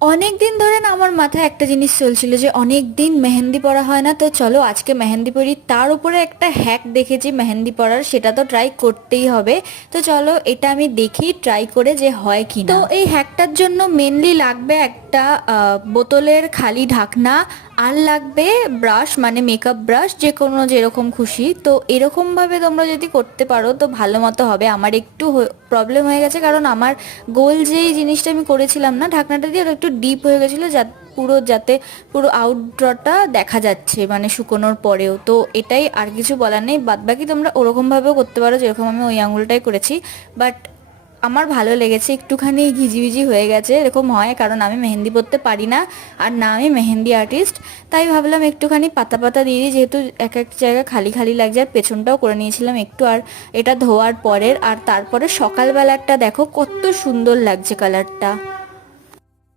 অনেক দিন ধরে না আমার মাথায় একটা জিনিস চলছিল যে অনেক দিন মেহেন্দি পরা হয় না, তো চলো আজকে মেহেন্দি পরি। তার উপরে একটা হ্যাক দেখেছি মেহেন্দি পরার, সেটা তো ট্রাই করতেই হবে। তো চলো এটা আমি দেখি ট্রাই করে যে হয় কি না। তো এই হ্যাকটার জন্য মেনলি লাগবে একটা বোতলের খালি ঢাকনা, আর লাগবে ব্রাশ, মানে মেকআপ ব্রাশ, যে কোনো যেরকম খুশি। তো এরকম ভাবে তোমরা যদি করতে পারো তো ভালো মতো হবে। আমার একটু প্রবলেম হয়ে গেছে, কারণ আমার গোল যেই জিনিসটা আমি করেছিলাম না ঢাকনাটা দিয়ে, ওটা একটু ডিপ হয়ে গেছিলো, যাতে পুরো আউটডোরটা দেখা যাচ্ছে মানে শুকোনোর পরেও। তো এটাই, আর কিছু বলার নেই। বাদ বাকি তোমরা ওরকম ভাবেও করতে পারো যেরকম আমি ওই আঙুলটাই করেছি। বাট আমার ভালো লেগেছে, একটুখানি ঘিজিবিজি হয়ে গেছে, এরকম হয় কারণ আমি মেহেন্দি পরতে পারি না, আর না আমি মেহেন্দি আর্টিস্ট। তাই ভাবলাম একটুখানি পাতা পাতা দিয়ে দিই, যেহেতু এক এক জায়গা খালি খালি লাগছে। আর পেছনটাও করে নিয়েছিলাম একটু। আর এটা ধোয়ার পরের, আর তারপরে সকালবেলাটা দেখো কত সুন্দর লাগছে কালারটা।